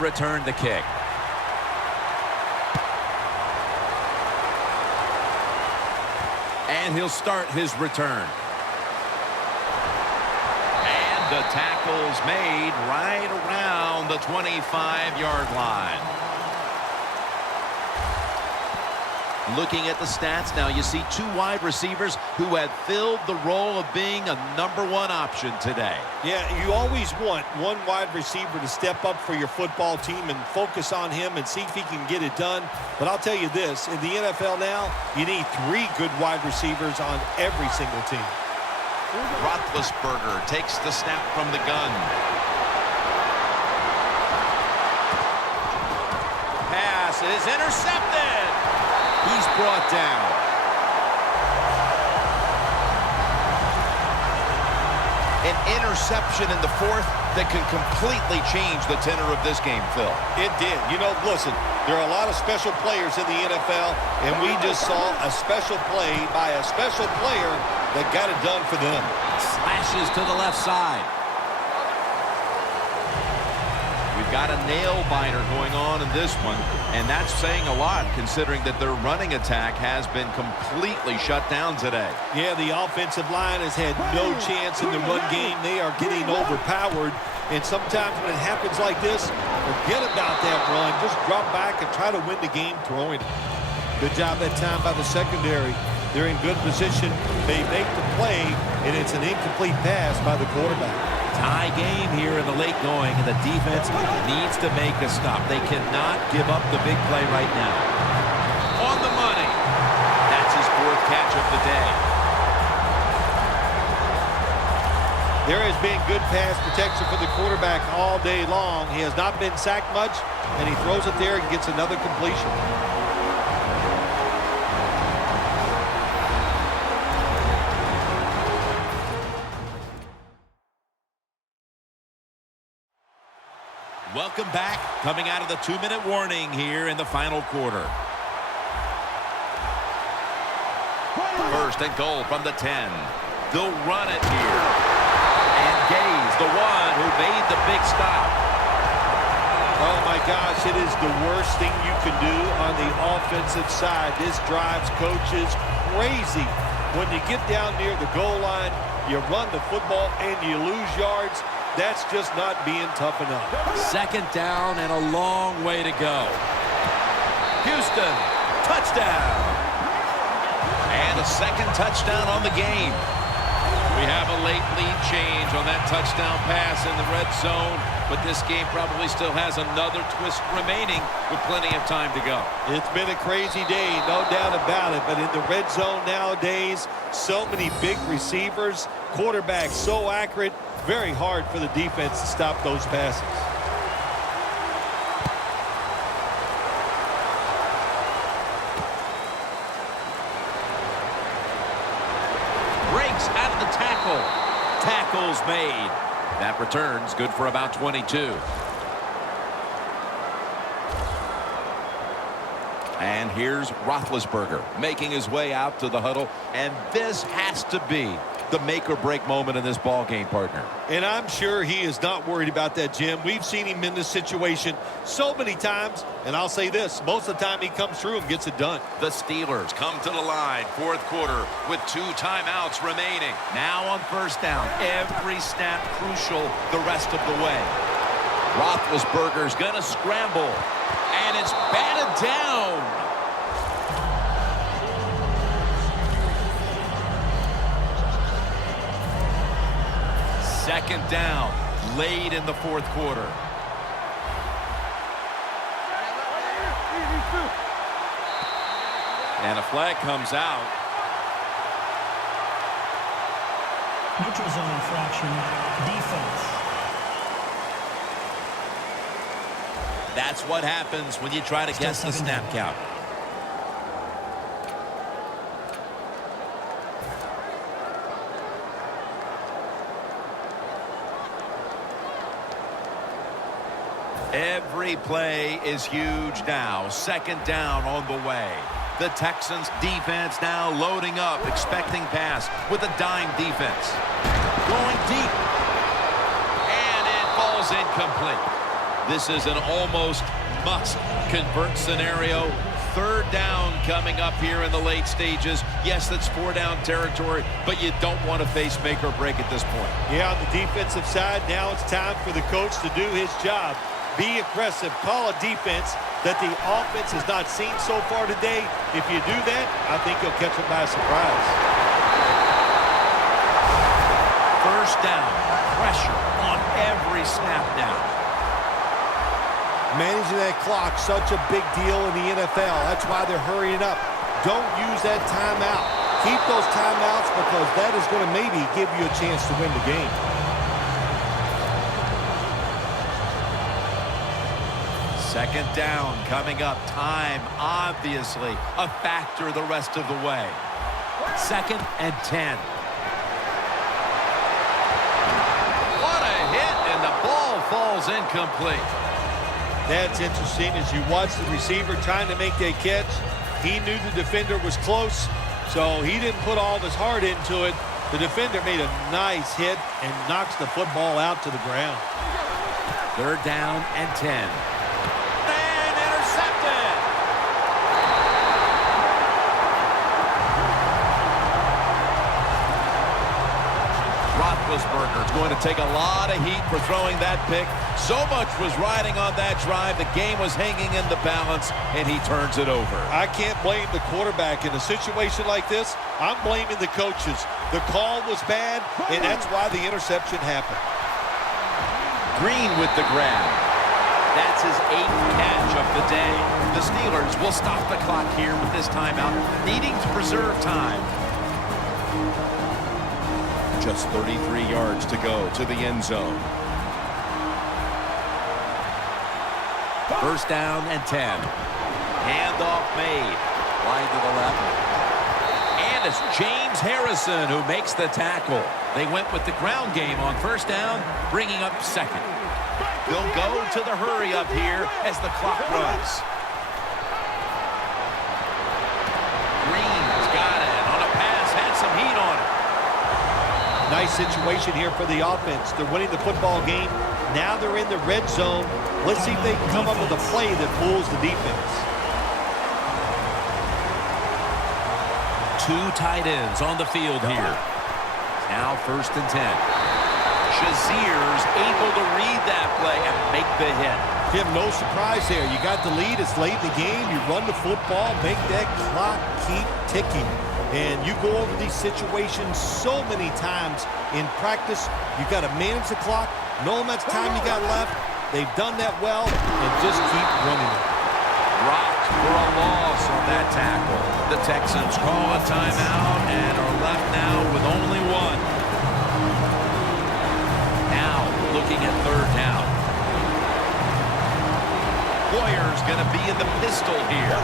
Return the kick. And he'll start his return. And the tackle's made right around the 25-yard line. Looking at the stats now, you see two wide receivers who have filled the role of being a #1 option today. Yeah, you always want one wide receiver to step up for your football team and focus on him and see if he can get it done. But I'll tell you this, in the NFL now, you need 3 good wide receivers on every single team. Roethlisberger takes the snap from the gun. Pass is intercepted. He's brought down. An interception in the 4th that can completely change the tenor of this game, Phil. It did. You know, listen, there are a lot of special players in the NFL, and we just saw a special play by a special player that got it done for them. Slashes to the left side. We've got a nail-biter going on in this one, and that's saying a lot considering that their running attack has been completely shut down today. Yeah, the offensive line has had no chance in the run game. They are getting overpowered, and sometimes when it happens like this, forget about that run. Just drop back and try to win the game throwing. Good job that time by the secondary. They're in good position. They make the play, and it's an incomplete pass by the quarterback. Tie game here in the late going, and the defense needs to make a stop. They cannot give up the big play right now. On the money. That's his 4th catch of the day. There has been good pass protection for the quarterback all day long. He has not been sacked much, and he throws it there and gets another completion. Welcome back, coming out of the 2-minute warning here in the final quarter. 1st and goal from the 10. They'll run it here. And Gaze, the one who made the big stop. Oh, my gosh, it is the worst thing you can do on the offensive side. This drives coaches crazy. When you get down near the goal line, you run the football and you lose yards. That's just not being tough enough. 2nd down and a long way to go. Houston, touchdown. And a 2nd touchdown on the game. We have a late lead change on that touchdown pass in the red zone, but this game probably still has another twist remaining with plenty of time to go. It's been a crazy day, no doubt about it, but in the red zone nowadays, so many big receivers, quarterbacks so accurate, very hard for the defense to stop those passes. Breaks out of the tackle. Tackle's made. That return's good for about 22. And here's Roethlisberger making his way out to the huddle, and this has to be the make-or-break moment in this ball game, partner. And I'm sure he is not worried about that, Jim. We've seen him in this situation so many times, and I'll say this, most of the time he comes through and gets it done. The Steelers come to the line, 4th quarter, with 2 timeouts remaining. Now on 1st down, every snap crucial the rest of the way. Roethlisberger's gonna scramble, and it's batted down. 2nd down, late in the 4th quarter. And a flag comes out. Neutral zone infraction, defense. That's what happens when you try to guess the snap count. Every play is huge now. 2nd down on the way. The Texans defense now loading up, expecting pass with a dime defense. Going deep. And it falls incomplete. This is an almost must-convert scenario. Third down coming up here in the late stages. Yes, that's 4-down territory, but you don't want to face make or break at this point. Yeah, on the defensive side, now it's time for the coach to do his job. Be aggressive. Call a defense that the offense has not seen so far today. If you do that, I think you'll catch them by surprise. First down. Pressure on every snap now. Managing that clock, such a big deal in the NFL. That's why they're hurrying up. Don't use that timeout. Keep those timeouts because that is going to maybe give you a chance to win the game. Second down coming up. Time, obviously, a factor the rest of the way. 2nd and 10. What a hit, and the ball falls incomplete. That's interesting as you watch the receiver trying to make that catch. He knew the defender was close, so he didn't put all of his heart into it. The defender made a nice hit and knocks the football out to the ground. 3rd down and 10. And intercepted. Roethlisberger's going to take a lot of heat for throwing that pick. So much was riding on that drive. The game was hanging in the balance, and he turns it over. I can't blame the quarterback in a situation like this. I'm blaming the coaches. The call was bad, and that's why the interception happened. Green with the grab. That's his 8th catch of the day. The Steelers will stop the clock here with this timeout, needing to preserve time. Just 33 yards to go to the end zone. 1st down and 10. Handoff made. Wide to the left. And it's James Harrison who makes the tackle. They went with the ground game on 1st down, bringing up 2nd. They'll go to the hurry up here as the clock runs. Green's got it on a pass, had some heat on it. Nice situation here for the offense. They're winning the football game. Now they're in the red zone. Let's see if they can come up with a play that fools the defense. 2 tight ends on the field here. Now 1st and 10. Shazier's able to read that play and make the hit. Jim, no surprise there. You got the lead. It's late in the game. You run the football, make that clock keep ticking. And you go over these situations so many times in practice. You got to manage the clock, know how much time you got left. They've done that well, and just keep running it. Rocked for a loss on that tackle. The Texans call a timeout and are left now with only 1. Now looking at 3rd down. Boyer's going to be in the pistol here.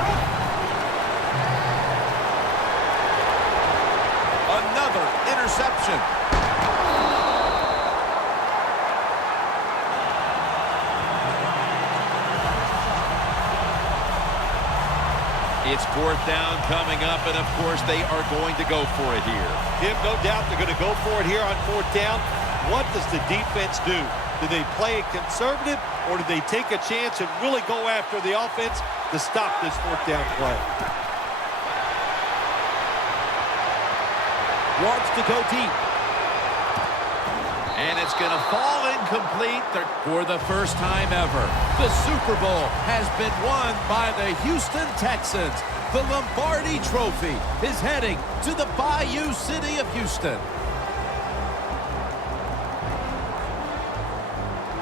Another interception. It's 4th down coming up, and of course they are going to go for it here. Jim, no doubt they're going to go for it here on 4th down. What does the defense do? Do they play it conservative, or do they take a chance and really go after the offense to stop this 4th down play? Wants to go deep. And it's going to fall incomplete for the first time ever. The Super Bowl has been won by the Houston Texans. The Lombardi Trophy is heading to the Bayou City of Houston.